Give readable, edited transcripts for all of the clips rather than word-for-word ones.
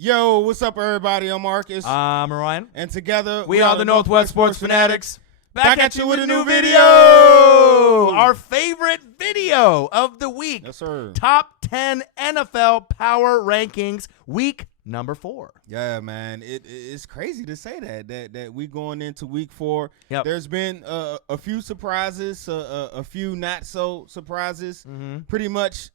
Yo, what's up, everybody? I'm Marcus. I'm Ryan. And together, we are the Northwest Sports Fanatics. Back at you with a new video. Our favorite video of the week. Yes, sir. Top 10 NFL Power Rankings, week number 4. Yeah, man. It's crazy to say that we going into week 4. Yep. There's been a few surprises, a few not so surprises. Mm-hmm. Pretty much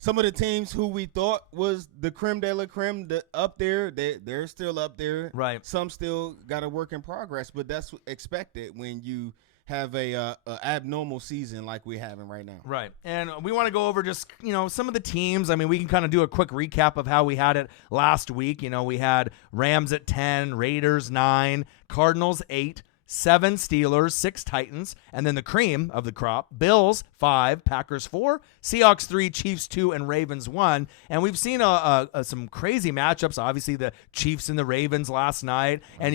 some of the teams who we thought was the creme de la creme up there, they're still up there. Right. Some still got a work in progress, but that's expected when you have a abnormal season like we're having right now. Right. And we want to go over just, some of the teams. I mean, we can kind of do a quick recap of how we had it last week. We had Rams at 10, Raiders 9, Cardinals 8, 7 Steelers, 6 Titans, and then the cream of the crop, Bills 5, Packers 4, Seahawks 3, Chiefs 2, and Ravens 1. And we've seen some crazy matchups. Obviously, the Chiefs and the Ravens last night, and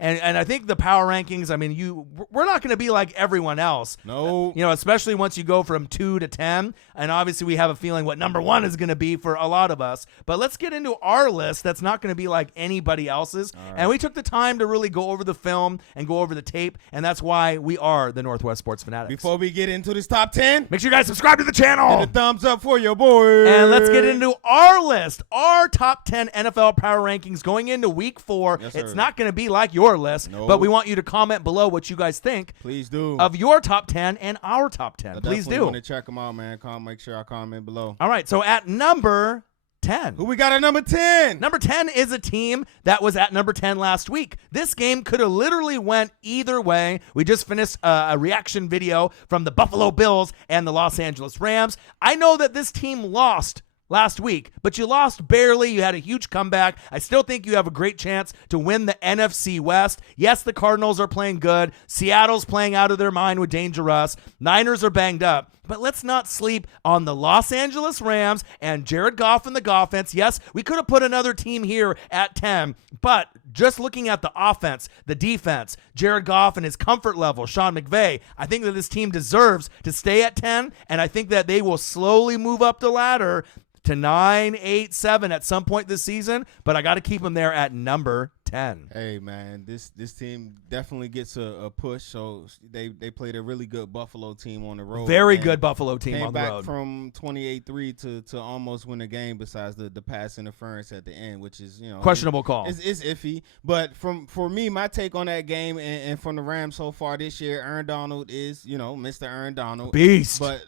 I think the power rankings. I mean, we're not going to be like everyone else. No, especially once you go from 2 to 10, and obviously we have a feeling what number 1 is going to be for a lot of us. But let's get into our list. That's not going to be like anybody else's. Right. And we took the time to really go over the film and go over the tape, and that's why we are the Northwest Sports Fanatics. Before we get into this top 10, make sure you guys subscribe to the channel. Hit a thumbs up for your boy. And let's get into our list, our top 10 NFL power rankings going into week 4. Yes, it's not going to be like your list, but we want you to comment below what you guys think. Please do. Of your top 10 and our top 10. Please do. I want to check them out, man. Make sure I comment below. All right, so at number 10. Who we got at number 10? Number 10 is a team that was at number 10 last week. This game could have literally went either way. We just finished a reaction video from the Buffalo Bills and the Los Angeles Rams. I know that this team lost last week, but you lost barely. You had a huge comeback. I still think you have a great chance to win the NFC West. Yes, the Cardinals are playing good. Seattle's playing out of their mind with Dangerous. Niners are banged up. But let's not sleep on the Los Angeles Rams and Jared Goff and the Goffense. Yes, we could have put another team here at 10, but just looking at the offense, the defense, Jared Goff and his comfort level, Sean McVay, I think that this team deserves to stay at 10, and I think that they will slowly move up the ladder to 9, 8, 7 at some point this season, but I got to keep them there at number 10. Hey, man, this team definitely gets a push. So they played a really good Buffalo team on the road. Very good Buffalo team on the road. Came back from 28-3 to almost win a game besides the pass interference at the end, which is, questionable call. It's iffy. But for me, my take on that game and from the Rams so far this year, Aaron Donald is, Mr. Aaron Donald. Beast. But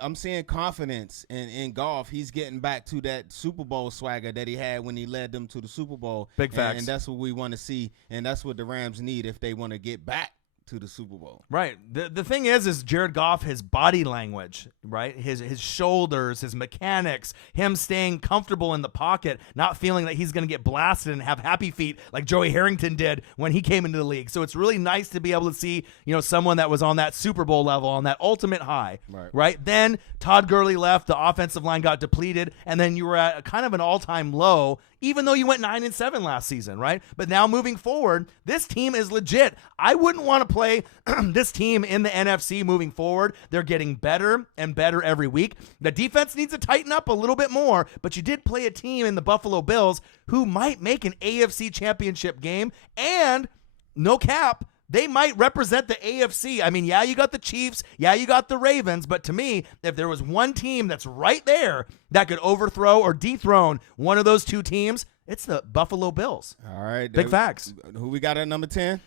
I'm seeing confidence in Goff. He's getting back to that Super Bowl swagger that he had when he led them to the Super Bowl. Big facts. And that's what we want to see, and that's what the Rams need if they want to get back to the Super Bowl. Right. The thing is Jared Goff, his body language, right? His shoulders, his mechanics, him staying comfortable in the pocket, not feeling that he's going to get blasted and have happy feet like Joey Harrington did when he came into the league. So it's really nice to be able to see, someone that was on that Super Bowl level, on that ultimate high, right? Then Todd Gurley left, the offensive line got depleted, and then you were at kind of an all-time low, even though you went 9-7 last season, right? But now moving forward, this team is legit. I wouldn't want to play this team in the NFC moving forward. They're getting better and better every week. The defense needs to tighten up a little bit more, but you did play a team in the Buffalo Bills who might make an AFC championship game, and no cap, they might represent the AFC. I mean, yeah, you got the Chiefs. Yeah, you got the Ravens. But to me, if there was one team that's right there that could overthrow or dethrone one of those two teams, it's the Buffalo Bills. All right. Big facts. Who we got at number 10?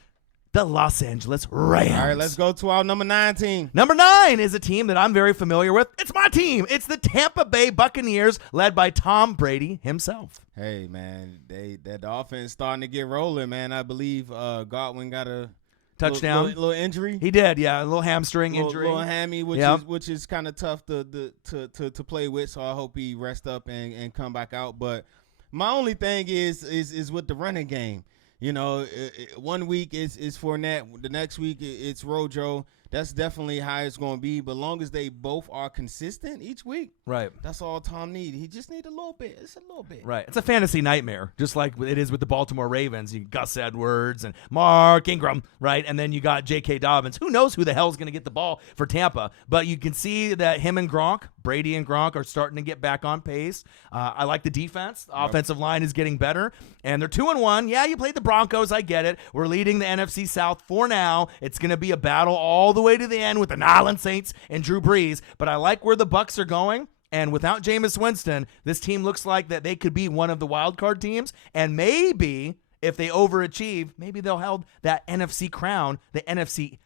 The Los Angeles Rams. All right, let's go to our number 9 team. Number 9 is a team that I'm very familiar with. It's my team. It's the Tampa Bay Buccaneers, led by Tom Brady himself. Hey, man, that offense starting to get rolling, man. I believe Godwin got a touchdown, little injury. He did, yeah, a little hamstring injury, little hammy, which is kind of tough to play with. So I hope he rest up and come back out. But my only thing is with the running game. 1 week is Fournette, the next week it's Rojo, that's definitely how it's going to be. But long as they both are consistent each week, Right. that's all Tom needs. He just need a little bit. It's a little bit. Right. It's a fantasy nightmare, just like it is with the Baltimore Ravens. You got Gus Edwards and Mark Ingram, right? And then you got J.K. Dobbins. Who knows who the hell is going to get the ball for Tampa? But you can see that him and Gronk, Brady and Gronk, are starting to get back on pace. I like the defense. The offensive line is getting better. And they're 2-1. Yeah, you played the Broncos. I get it. We're leading the NFC South for now. It's going to be a battle all the way to the end with the New Orleans Saints and Drew Brees. But I like where the Bucs are going. And without Jameis Winston, this team looks like that they could be one of the wild card teams. And maybe if they overachieve, maybe they'll hold that NFC crown, the NFC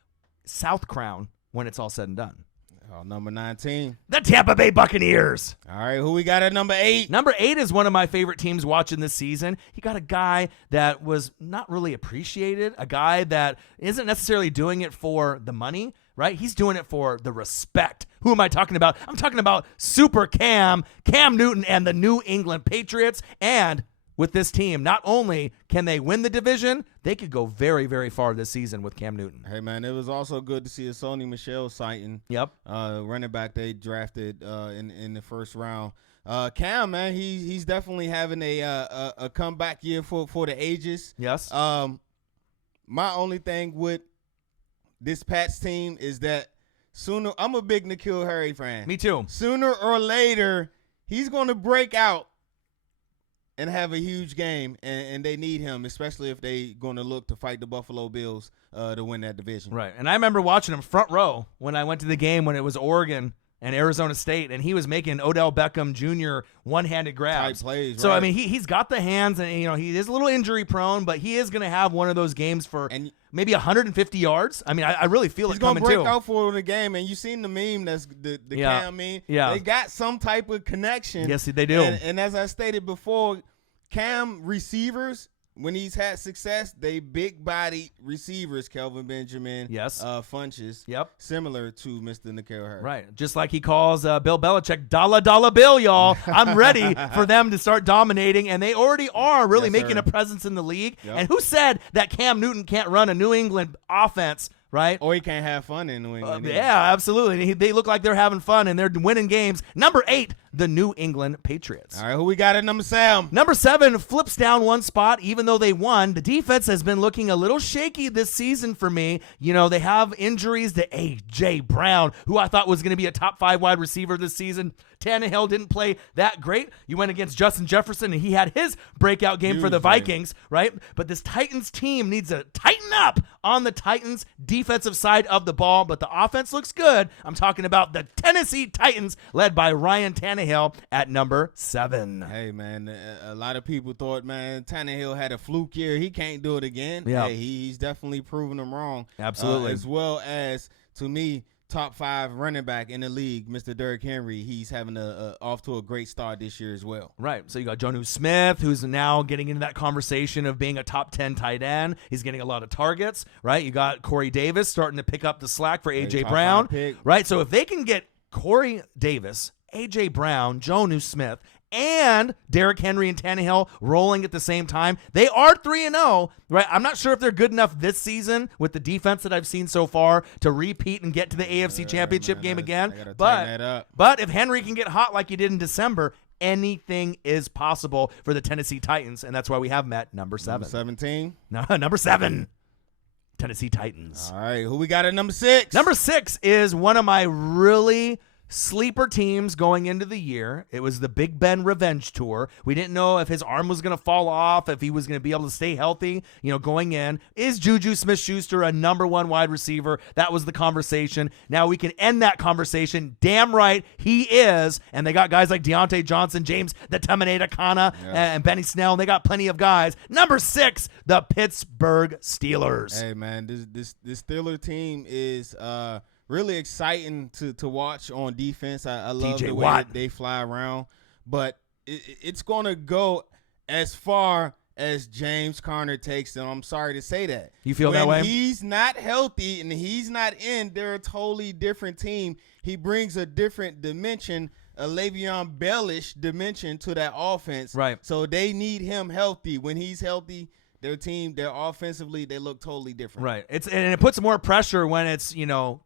South crown, when it's all said and done. Number 19. The Tampa Bay Buccaneers. All right, who we got at number 8? Number 8 is one of my favorite teams watching this season. You got a guy that was not really appreciated, a guy that isn't necessarily doing it for the money, right? He's doing it for the respect. Who am I talking about? I'm talking about Super Cam Newton and the New England Patriots. And with this team, not only can they win the division, they could go very, very far this season with Cam Newton. Hey, man, it was also good to see a Sony Michel sighting. Yep. Running back they drafted in the first round. Cam, man, he's definitely having a comeback year for the ages. Yes. My only thing with this Pats team is that I'm a big N'Keal Harry fan. Me too. Sooner or later, he's going to break out and have a huge game, and they need him, especially if they going to look to fight the Buffalo Bills to win that division. Right, and I remember watching him front row when I went to the game when it was Oregon and Arizona State, and he was making Odell Beckham Jr. one-handed grabs. Type plays, so, right. I mean, he's got the hands, and, he is a little injury-prone, but he is going to have one of those games for maybe 150 yards. I mean, I really feel it coming, too. He's going to break out for the game, and you seen the meme that's the Cam meme. Yeah. They got some type of connection. Yes, they do. And as I stated before, Cam receivers, when he's had success, they big-body receivers, Kelvin Benjamin, yes, Funches, yep, similar to Mr. N'Keal Harry. Right, just like he calls Bill Belichick, dollar bill, y'all. I'm ready for them to start dominating, and they already are really making a presence in the league. Yep. And who said that Cam Newton can't run a New England offense, right? Or he can't have fun in New England. Yeah, absolutely. They look like they're having fun, and they're winning games. Number 8, the New England Patriots. All right, who we got at number 7? Number 7 flips down one spot, even though they won. The defense has been looking a little shaky this season for me. They have injuries to A.J. Brown, who I thought was going to be a top 5 wide receiver this season. Tannehill didn't play that great. You went against Justin Jefferson, and he had his breakout game for the Vikings, right? But this Titans team needs to tighten up on the Titans' defensive side of the ball, but the offense looks good. I'm talking about the Tennessee Titans, led by Ryan Tannehill at number 7. Hey, man, a lot of people thought, man, Tannehill had a fluke year. He can't do it again. Yeah. Hey, he's definitely proven them wrong. Absolutely. As well as, to me, top 5 running back in the league, Mr. Derrick Henry. He's having off to a great start this year as well. Right. So you got Jonnu Smith, who's now getting into that conversation of being a top 10 tight end. He's getting a lot of targets, right? You got Corey Davis starting to pick up the slack for A.J. Brown, right? So if they can get Corey Davis, A.J. Brown, Jonnu Smith, and Derrick Henry and Tannehill rolling at the same time, they are 3-0, right? I'm not sure if they're good enough this season with the defense that I've seen so far to repeat and get to the AFC Championship game again. But if Henry can get hot like he did in December, anything is possible for the Tennessee Titans, and that's why we have them at number 7. Number 17? No, number 7. Tennessee Titans. All right, who we got at number 6? Number 6 is one of my really sleeper teams going into the year. It was the Big Ben revenge tour. We didn't know if his arm was going to fall off, if he was going to be able to stay healthy, going in. Is Juju Smith-Schuster a number 1 wide receiver? That was the conversation. Now we can end that conversation. Damn right he is. And they got guys like Deontay Johnson, James the Terminator Kana, and Benny Snell. And they got plenty of guys. Number 6, the Pittsburgh Steelers. Hey, man, this Steeler team is really exciting to watch on defense. I love the way they fly around. But it's going to go as far as James Conner takes them. I'm sorry to say that. You feel that way? When he's not healthy and he's not in, they're a totally different team. He brings a different dimension, a Le'Veon Bell-ish dimension to that offense. Right. So they need him healthy. When he's healthy, their offensively, they look totally different. Right. And it puts more pressure when it's,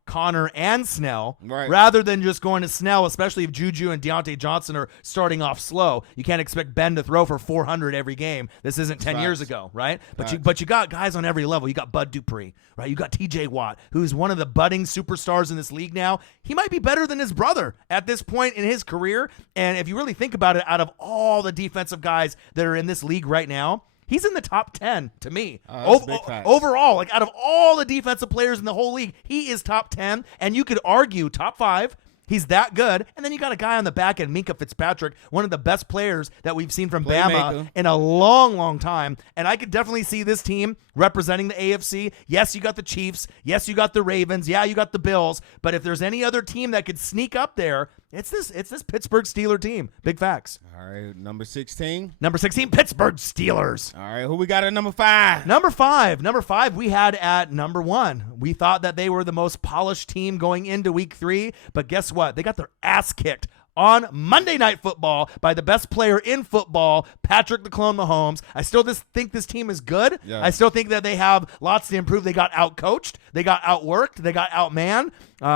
Connor and Snell, right, rather than just going to Snell, especially if Juju and Deontay Johnson are starting off slow. You can't expect Ben to throw for 400 every game. This isn't 10 years ago, right? But you got guys on every level. You got Bud Dupree, right? You got TJ Watt, who's one of the budding superstars in this league now. He might be better than his brother at this point in his career. And if you really think about it, out of all the defensive guys that are in this league right now, he's in the top 10 to me. Overall, like out of all the defensive players in the whole league, he is top 10. And you could argue top 5. He's that good. And then you got a guy on the back end, Minkah Fitzpatrick, one of the best players that we've seen from Bama in a long, long time. And I could definitely see this team representing the AFC. Yes, you got the Chiefs. Yes, you got the Ravens. Yeah, you got the Bills. But if there's any other team that could sneak up there, it's this Pittsburgh Steelers team. Big facts. All right, number 16. Number 16, Pittsburgh Steelers. All right, who we got at number 5? Number 5 we had at number 1. We thought that they were the most polished team going into week 3, but guess what? They got their ass kicked on Monday Night Football by the best player in football, Patrick the Clone Mahomes. I still just think this team is good. Yeah. I still think that they have lots to improve. They got outcoached. They got outworked. They got outmanned.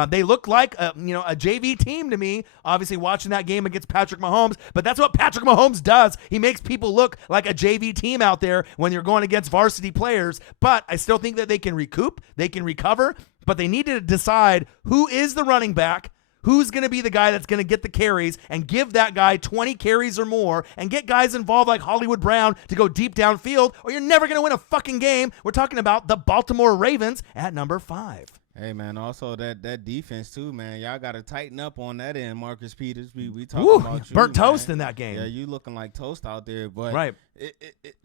They look like a JV team to me, obviously watching that game against Patrick Mahomes, but that's what Patrick Mahomes does. He makes people look like a JV team out there when you're going against varsity players, but I still think that they can recoup, they can recover, but they need to decide who is the running back, who's going to be the guy that's going to get the carries, and give that guy 20 carries or more and get guys involved like Hollywood Brown to go deep downfield, or you're never going to win a fucking game. We're talking about the Baltimore Ravens at number 5. Hey, man, also that defense, too, man. Y'all got to tighten up on that end, Marcus Peters. We talking about you, burnt toast in that game. Yeah, you looking like toast out there. But right.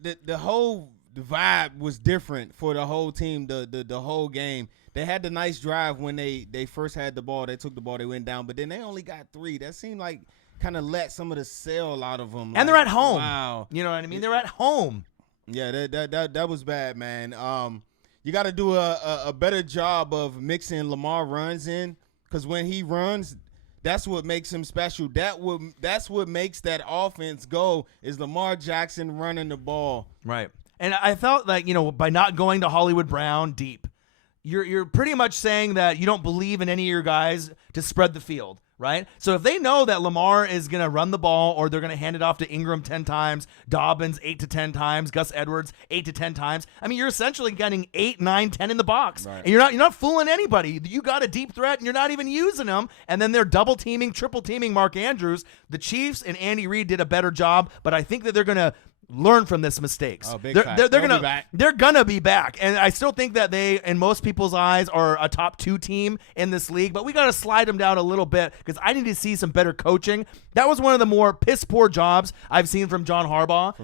The whole vibe was different for the whole team, the whole game. They had the nice drive when they first had the ball. They took the ball. They went down. But then they only got 3. That seemed like kind of let some of the sell out of them. And they're at home. Wow. You know what I mean? They're at home. Yeah, that was bad, man. You got to do a better job of mixing Lamar runs in, because when he runs, that's what makes him special. That's what makes that offense go, is Lamar Jackson running the ball. Right. And I felt like, by not going to Hollywood Brown deep, you're pretty much saying that you don't believe in any of your guys to spread the field, right? So if they know that Lamar is going to run the ball, or they're going to hand it off to Ingram 10 times, Dobbins 8 to 10 times, Gus Edwards 8 to 10 times, I mean, you're essentially getting 8, 9, 10 in the box. Right. And you're not fooling anybody. You got a deep threat and you're not even using them. And then they're double teaming, triple teaming Mark Andrews. The Chiefs and Andy Reid did a better job, but I think that they're going to learn from this mistakes. Oh, they're gonna be back, and I still think that they, in most people's eyes, are a top 2 team in this league. But we got to slide them down a little bit, because I need to see some better coaching. That was one of the more piss poor jobs I've seen from John Harbaugh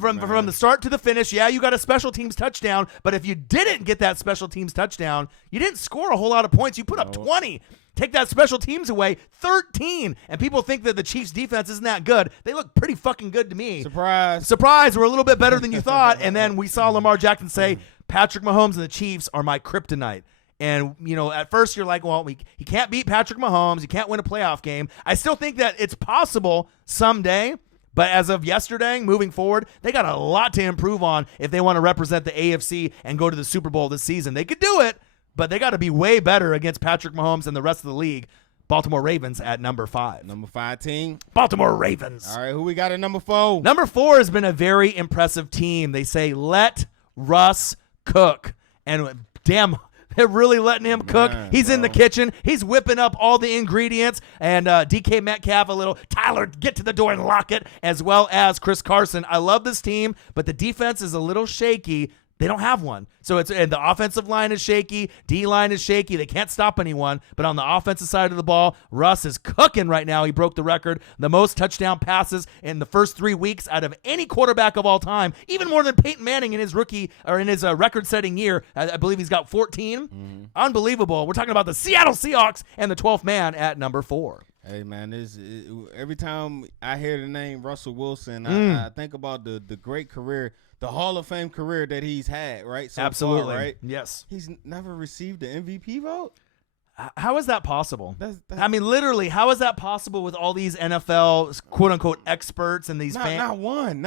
from the start to the finish. Yeah, you got a special teams touchdown, but if you didn't get that special teams touchdown, you didn't score a whole lot of points. You put up 20. Take that special teams away, 13. And people think that the Chiefs' defense isn't that good. They look pretty fucking good to me. Surprise. We're a little bit better than you thought. And then we saw Lamar Jackson say, Patrick Mahomes and the Chiefs are my kryptonite. And, at first you're like, well, he can't beat Patrick Mahomes. He can't win a playoff game. I still think that it's possible someday. But as of yesterday, moving forward, they got a lot to improve on if they want to represent the AFC and go to the Super Bowl this season. They could do it, but they got to be way better against Patrick Mahomes and the rest of the league. Baltimore Ravens at number 5. Number 5 team. Baltimore Ravens. All right, who we got at number 4? Number 4 has been a very impressive team. They say, let Russ cook. And damn, they're really letting him cook. He's in the kitchen. He's whipping up all the ingredients. And DK Metcalf, a little Tyler, get to the door and lock it, as well as Chris Carson. I love this team, but the defense is a little shaky. They don't have one. And the offensive line is shaky. D-line is shaky. They can't stop anyone. But on the offensive side of the ball, Russ is cooking right now. He broke the record. The most touchdown passes in the first 3 weeks out of any quarterback of all time. Even more than Peyton Manning in his record-setting year. I believe he's got 14. Mm-hmm. Unbelievable. We're talking about the Seattle Seahawks and the 12th man at number 4. Hey, man, every time I hear the name Russell Wilson, I think about the great career, the Hall of Fame career that he's had, right? So absolutely. far, right? Yes. He's never received the MVP vote? How is that possible? That's I mean, literally, how is that possible with all these NFL quote unquote experts and these fans? Not one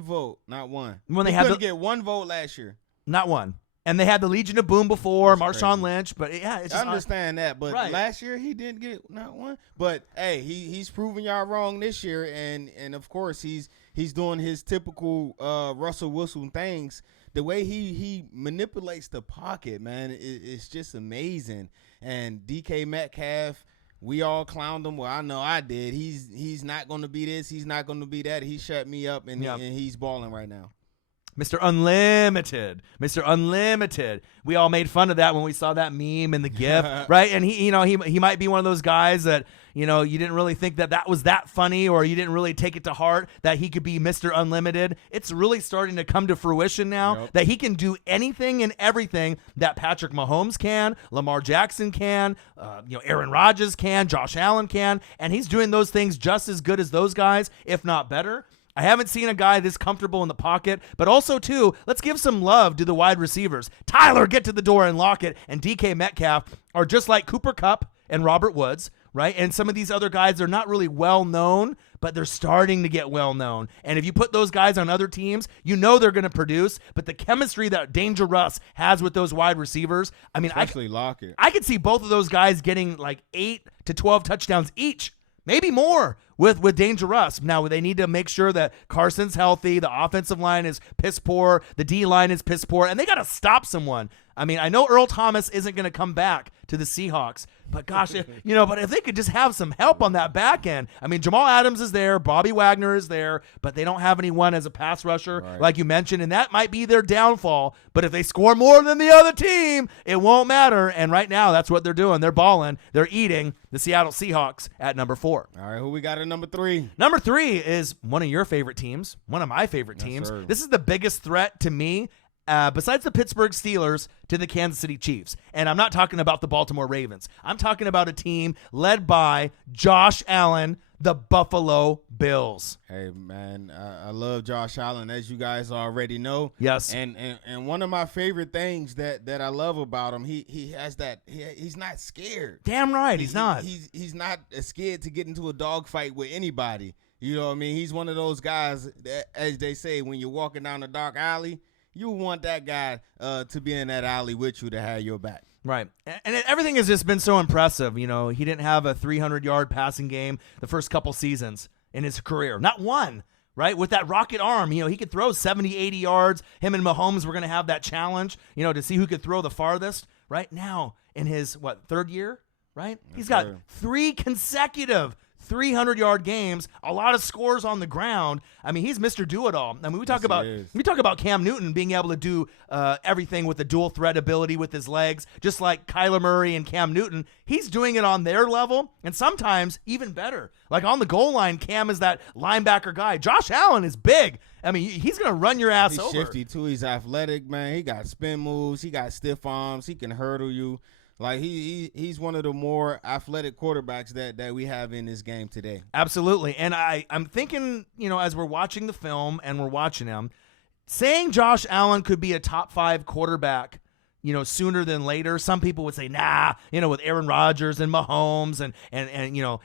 vote, not one. When they couldn't get one vote last year, not one. And they had the Legion of Boom before, That's Marshawn crazy. Lynch, but yeah, it's just I understand that, but right. last year he didn't get not one. But hey, he's proving y'all wrong this year, and of course he's doing his typical Russell Wilson things. The way he manipulates the pocket, man, it's just amazing. And DK Metcalf, we all clowned him. Well, I know I did. He's not going to be this. He's not going to be that. He shut me up, and he's balling right now. Mr. Unlimited. We all made fun of that when we saw that meme and the GIF, right? And he might be one of those guys that, you didn't really think that was that funny, or you didn't really take it to heart that he could be Mr. Unlimited. It's really starting to come to fruition now that he can do anything and everything that Patrick Mahomes can, Lamar Jackson can, Aaron Rodgers can, Josh Allen can, and he's doing those things just as good as those guys, if not better. I haven't seen a guy this comfortable in the pocket, but also, too, let's give some love to the wide receivers. Tyler, get to the door and lock it, and DK Metcalf are just like Cooper Kupp and Robert Woods, right? And some of these other guys, they're not really well-known, but they're starting to get well-known. And if you put those guys on other teams, they're going to produce, but the chemistry that Danger Russ has with those wide receivers, I mean, especially Lockett. I could see both of those guys getting like 8 to 12 touchdowns each. Maybe more with Danger Russ. Now, they need to make sure that Carson's healthy, the offensive line is piss poor, the D-line is piss poor, and they got to stop someone. I mean, I know Earl Thomas isn't going to come back to the Seahawks, but gosh, but if they could just have some help on that back end. I mean, Jamal Adams is there, Bobby Wagner is there, but they don't have anyone as a pass rusher, like you mentioned, and that might be their downfall. But if they score more than the other team, it won't matter. And right now, that's what they're doing. They're balling. They're eating the Seattle Seahawks at number 4. All right, who we got at number 3? Number 3 is one of your favorite teams, one of my favorite teams. Sir. This is the biggest threat to me, besides the Pittsburgh Steelers, to the Kansas City Chiefs. And I'm not talking about the Baltimore Ravens. I'm talking about a team led by Josh Allen, the Buffalo Bills. Hey, man, I love Josh Allen, as you guys already know. Yes. And one of my favorite things that I love about him, he has that he's not scared. Damn right, he's not. He's not scared to get into a dogfight with anybody. You know what I mean? He's one of those guys that, as they say, when you're walking down a dark alley, you want that guy to be in that alley with you to have your back. Right. And everything has just been so impressive. He didn't have a 300-yard passing game the first couple seasons in his career. Not one, right? With that rocket arm, he could throw 70, 80 yards. Him and Mahomes were going to have that challenge, to see who could throw the farthest. Right now, in his, third year, right? He's got 3 consecutive 300-yard games, a lot of scores on the ground. I mean, he's Mr. Do-It-All. I mean, we talk about Cam Newton being able to do everything with the dual threat ability with his legs, just like Kyler Murray and Cam Newton. He's doing it on their level, and sometimes even better. Like on the goal line, Cam is that linebacker guy. Josh Allen is big. I mean, he's going to run your ass over. He's shifty, too. He's athletic, man. He got spin moves. He got stiff arms. He can hurdle you. Like, he's one of the more athletic quarterbacks that we have in this game today. Absolutely. And I'm thinking, as we're watching the film and we're watching him, saying Josh Allen could be a top 5 quarterback, sooner than later. Some people would say, nah, with Aaron Rodgers and Mahomes and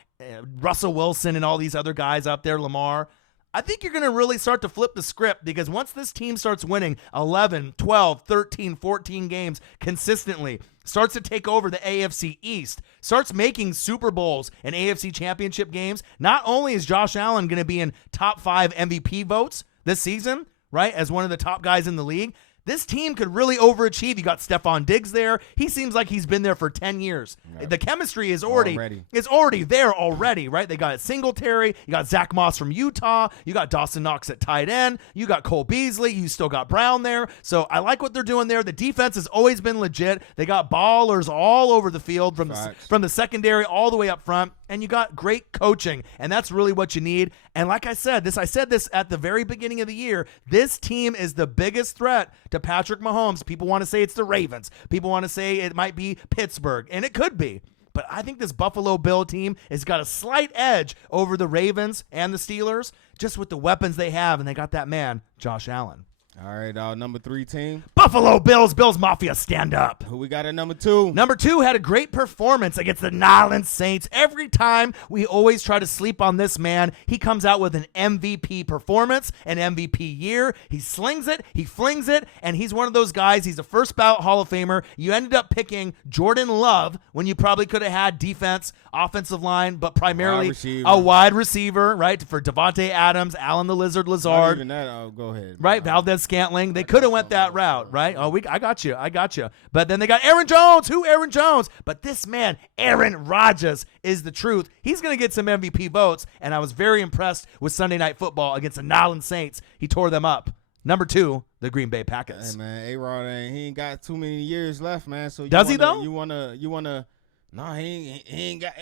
Russell Wilson and all these other guys up there, Lamar. I think you're going to really start to flip the script, because once this team starts winning 11, 12, 13, 14 games consistently, starts to take over the AFC East, starts making Super Bowls and AFC Championship games, not only is Josh Allen going to be in top 5 MVP votes this season, right, as one of the top guys in the league, this team could really overachieve. You got Stephon Diggs there. He seems like he's been there for 10 years. Yep. The chemistry is already there already, right? They got Singletary. You got Zach Moss from Utah. You got Dawson Knox at tight end. You got Cole Beasley. You still got Brown there. So I like what they're doing there. The defense has always been legit. They got ballers all over the field from the secondary all the way up front. And you got great coaching, and that's really what you need. And like I said this at the very beginning of the year, this team is the biggest threat to Patrick Mahomes. People want to say it's the Ravens. People want to say it might be Pittsburgh, and it could be. But I think this Buffalo Bill team has got a slight edge over the Ravens and the Steelers, just with the weapons they have, and they got that man, Josh Allen. All right, number 3 team. Buffalo Bills. Bills Mafia, stand up. Who we got at number 2? Number 2 had a great performance against the New Orleans Saints. Every time we always try to sleep on this man, he comes out with an MVP performance, an MVP year. He slings it, he flings it, and he's one of those guys. He's a first ballot Hall of Famer. You ended up picking Jordan Love when you probably could have had defense, offensive line, but primarily a wide receiver, right? For Devontae Adams, Allen the Lizard Lazard. Not even that, go ahead. Right, Valdez Scantling. They could have went that route, right? Oh, I got you. But then they got Aaron Jones. Who Aaron Jones? But this man, Aaron Rodgers, is the truth. He's going to get some MVP votes, and I was very impressed with Sunday Night Football against the New Orleans Saints. He tore them up. Number 2, the Green Bay Packers. Hey, man, A-Rod, he ain't got too many years left, man. So Does he, though? You wanna? No, he ain't got.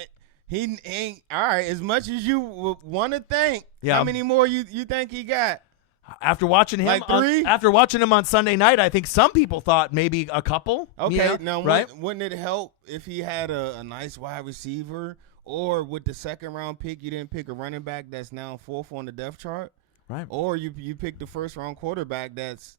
He ain't. All right, as much as you would want to think, how many more you think he got? After watching him, like 3? After watching him on Sunday night, I think some people thought maybe a couple. Okay, now right? Wouldn't it help if he had a nice wide receiver, or with the second round pick, you didn't pick a running back that's now 4th on the depth chart, right? Or you picked the first round quarterback that's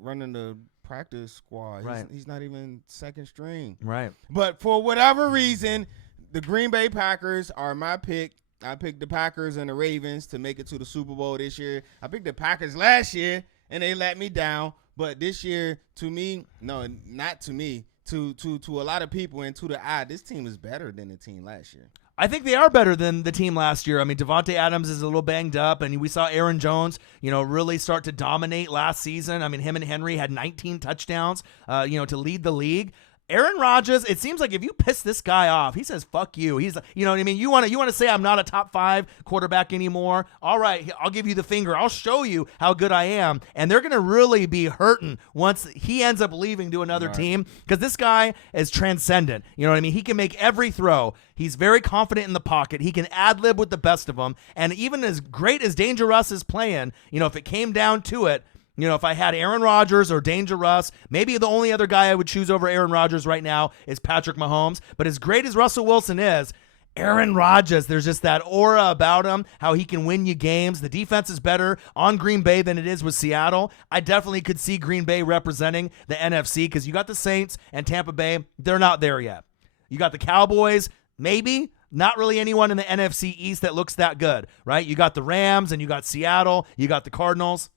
running the practice squad. Right. He's not even second string. Right. But for whatever reason, the Green Bay Packers are my pick. I picked the Packers and the Ravens to make it to the Super Bowl this year. I picked the Packers last year, and they let me down. But this year, to me, no, not to me, to a lot of people and to the eye, this team is better than the team last year. I think they are better than the team last year. I mean, Devontae Adams is a little banged up, and we saw Aaron Jones, really start to dominate last season. I mean, him and Henry had 19 touchdowns, to lead the league. Aaron Rodgers, it seems like if you piss this guy off, he says, fuck you. He's, you know what I mean? You want to say I'm not a top 5 quarterback anymore? All right, I'll give you the finger. I'll show you how good I am. And they're going to really be hurting once he ends up leaving to another team, because this guy is transcendent. You know what I mean? He can make every throw. He's very confident in the pocket. He can ad-lib with the best of them. And even as great as Danger Russ is playing, if it came down to it, if I had Aaron Rodgers or Danger Russ, maybe the only other guy I would choose over Aaron Rodgers right now is Patrick Mahomes. But as great as Russell Wilson is, Aaron Rodgers, there's just that aura about him, how he can win you games. The defense is better on Green Bay than it is with Seattle. I definitely could see Green Bay representing the NFC, because you got the Saints and Tampa Bay. They're not there yet. You got the Cowboys, maybe. Not really anyone in the NFC East that looks that good, right? You got the Rams and you got Seattle. You got the Cardinals.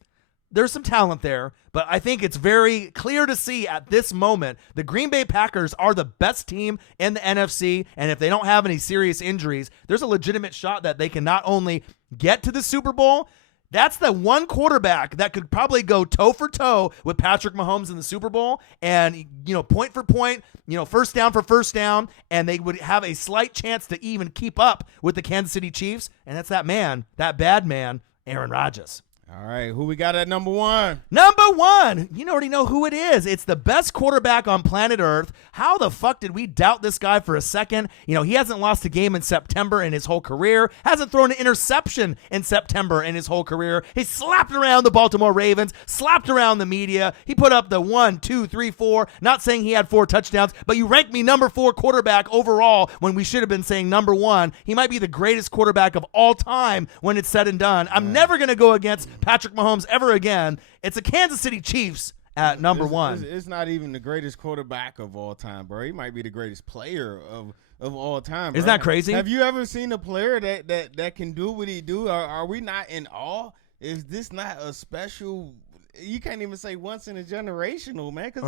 There's some talent there, but I think it's very clear to see at this moment the Green Bay Packers are the best team in the NFC, and if they don't have any serious injuries, there's a legitimate shot that they can not only get to the Super Bowl. That's the one quarterback that could probably go toe for toe with Patrick Mahomes in the Super Bowl, and point for point, first down for first down, and they would have a slight chance to even keep up with the Kansas City Chiefs, and that's that bad man, Aaron Rodgers. All right, who we got at number 1? Number 1, you already know who it is. It's the best quarterback on planet Earth. How the fuck did we doubt this guy for a second? He hasn't lost a game in September in his whole career, hasn't thrown an interception in September in his whole career. He slapped around the Baltimore Ravens, slapped around the media. He put up the 1, 2, 3, 4, not saying he had 4 touchdowns, but you rank me number 4 quarterback overall when we should have been saying number 1. He might be the greatest quarterback of all time when it's said and done. I'm never going to go against Patrick Mahomes ever again. It's a Kansas City Chiefs at number 1. It's not even the greatest quarterback of all time, bro. He might be the greatest player of all time, bro. Isn't that crazy? Have you ever seen a player that can do what he do? Are we not in awe? Is this not a special? You can't even say once in a generational, man. Because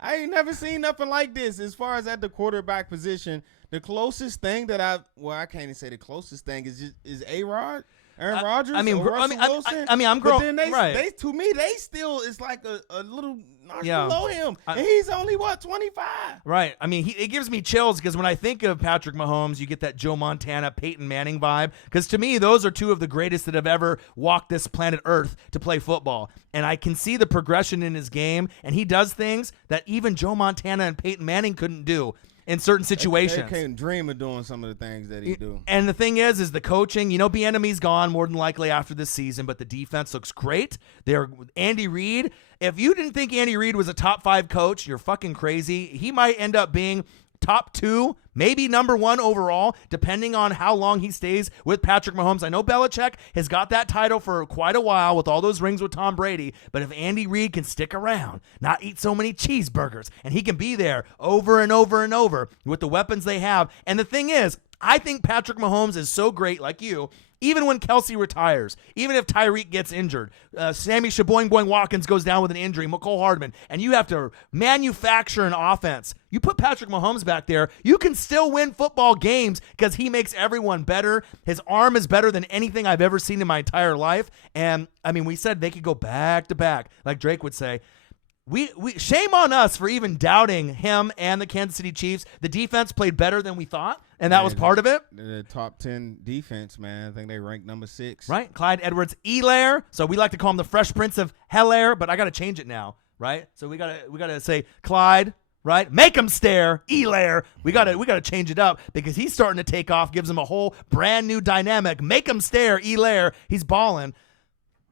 I ain't never seen nothing like this. As far as at the quarterback position, the closest thing that I can't even say the closest thing is A-Rod. Aaron Rodgers, Wilson. I'm growing. But then they to me, they still is like a little notch below him, and he's only 25. Right. I mean, it gives me chills because when I think of Patrick Mahomes, you get that Joe Montana, Peyton Manning vibe. Because to me, those are 2 of the greatest that have ever walked this planet Earth to play football. And I can see the progression in his game, and he does things that even Joe Montana and Peyton Manning couldn't do in certain situations. They can't dream of doing some of the things that he do. And the thing is the coaching. Bieniemy's gone more than likely after this season, but the defense looks great. Andy Reid. If you didn't think Andy Reid was a top 5 coach, you're fucking crazy. He might end up being top 2, maybe number 1 overall, depending on how long he stays with Patrick Mahomes. I know Belichick has got that title for quite a while with all those rings with Tom Brady, but if Andy Reid can stick around, not eat so many cheeseburgers, and he can be there over and over and over with the weapons they have. And the thing is, I think Patrick Mahomes is so great, like you, even when Kelsey retires, even if Tyreek gets injured, Sammy Shaboing Boing Watkins goes down with an injury, McCole Hardman, and you have to manufacture an offense. You put Patrick Mahomes back there, you can still win football games because he makes everyone better. His arm is better than anything I've ever seen in my entire life. And, I mean, we said they could go back to back, like Drake would say. We shame on us for even doubting him and the Kansas City Chiefs. The defense played better than we thought, and that was part of it. The top 10 defense, man. I think they ranked number 6. Right, Clyde Edwards-Helaire. So we like to call him the Fresh Prince of Hell-Air, but I got to change it now, right? So we gotta say Clyde, right? Make him stare, Helaire. We gotta change it up because he's starting to take off. Gives him a whole brand new dynamic. Make him stare, Helaire. He's balling.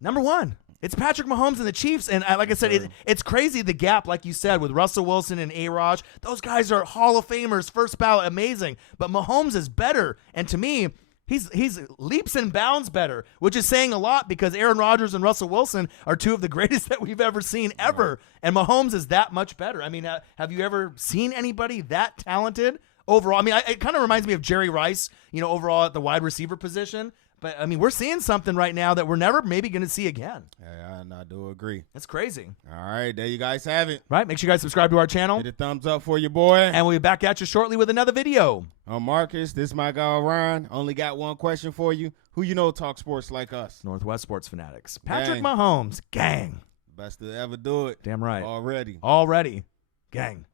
Number 1. It's Patrick Mahomes and the Chiefs, and like I said, it's crazy the gap, like you said, with Russell Wilson and A-Raj. Those guys are Hall of Famers, first ballot, amazing. But Mahomes is better, and to me, he's leaps and bounds better, which is saying a lot because Aaron Rodgers and Russell Wilson are 2 of the greatest that we've ever seen ever, right. And Mahomes is that much better. I mean, have you ever seen anybody that talented overall? I mean, it kind of reminds me of Jerry Rice, overall at the wide receiver position. But, I mean, we're seeing something right now that we're never maybe going to see again. Yeah, I do agree. That's crazy. All right, there you guys have it. Right, make sure you guys subscribe to our channel. Hit a thumbs up for your boy. And we'll be back at you shortly with another video. I'm Marcus. This is my guy, Ryan. Only got one question for you. Who you know talk sports like us? Northwest Sports Fanatics. Patrick Mahomes. Gang. Best to ever do it. Damn right. Already. Gang.